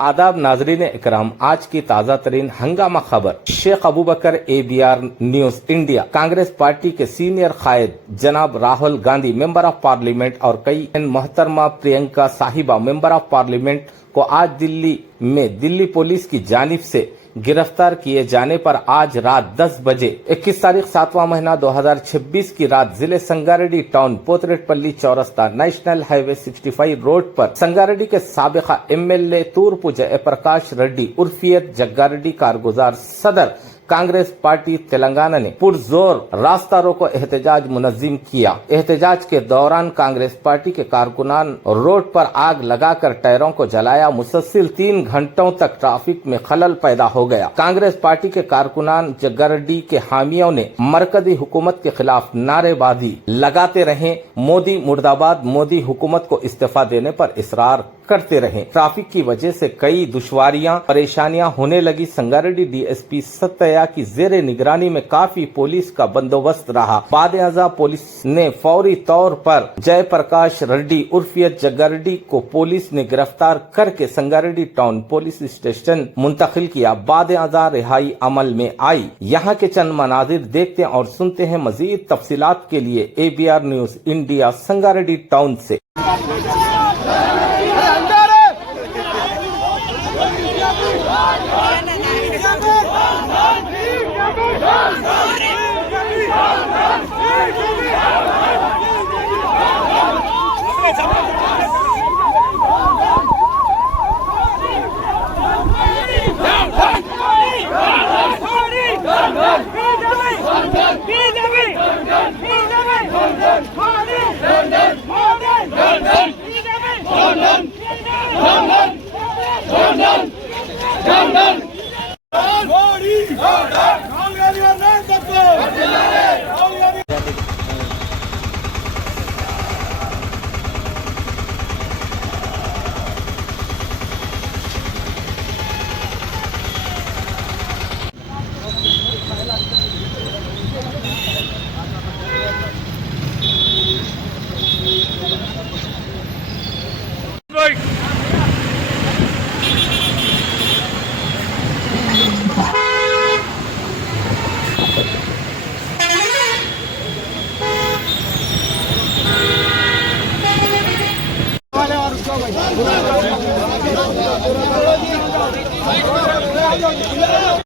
आदाब नाजरीन इकराम, आज की ताज़ा तरीन हंगामा खबर। शेख अबू बकर ABR news India Congress party के सीनियर कायद जनाब Rahul Gandhi member of parliament और कई मोहतरमा प्रियंका साहिबा मेंबर ऑफ पार्लियामेंट को आज दिल्ली में दिल्ली पुलिस की जानिब से गिरफ्तार किए जाने पर आज रात 10 बजे 21 तारीख 7वां महीना 2026 की रात जिले संगारेड्डी टाउन पोतरेपल्ली चौरस्ता नेशनल हाईवे 65 रोड पर संगारेड्डी के साबिका MLA तूर्पु जयप्रकाश रेड्डी उर्फियत जग्गारेड्डी कारगुजार सदर कांग्रेस पार्टी तेलंगाना ने पुरजोर रास्ता रोको एहतजाज मुनज़्ज़म किया। एहतजाज के दौरान कांग्रेस पार्टी के कारकुनान रोड पर आग लगाकर टायरों को जलाया। मुसलसिल 3 घंटों तक ट्रैफिक में खलल पैदा हो गया। कांग्रेस पार्टी के कारकुनान जग्गारेड्डी के हामियों ने मरकजी हुकूमत के खिलाफ नारेबाजी लगाते रहे। मोदी मुर्दाबाद, मोदी हुकूमत को इस्तीफा देने पर इसरार करते रहे। ट्रैफिक की वजह से कई दुश्वारियां परेशानियां होने लगी। संगारेड्डी DSP सत्या की जेरे निगरानी में काफी पुलिस का बंदोबस्त रहा। बाद-ए-अज़ा पुलिस ने फौरी तौर पर जयप्रकाश रेड्डी उर्फियत जग्गारेड्डी को पुलिस ने गिरफ्तार करके संगारेड्डी टाउन पुलिस स्टेशन मुंतकिल किया। बाद-ए-अज़ा रिहाई अमल में आई। यहाँ के चंद मनाजिर देखते हैं और सुनते हैं। मजीद तफसीलात के लिए ABR news India Sangareddy town से।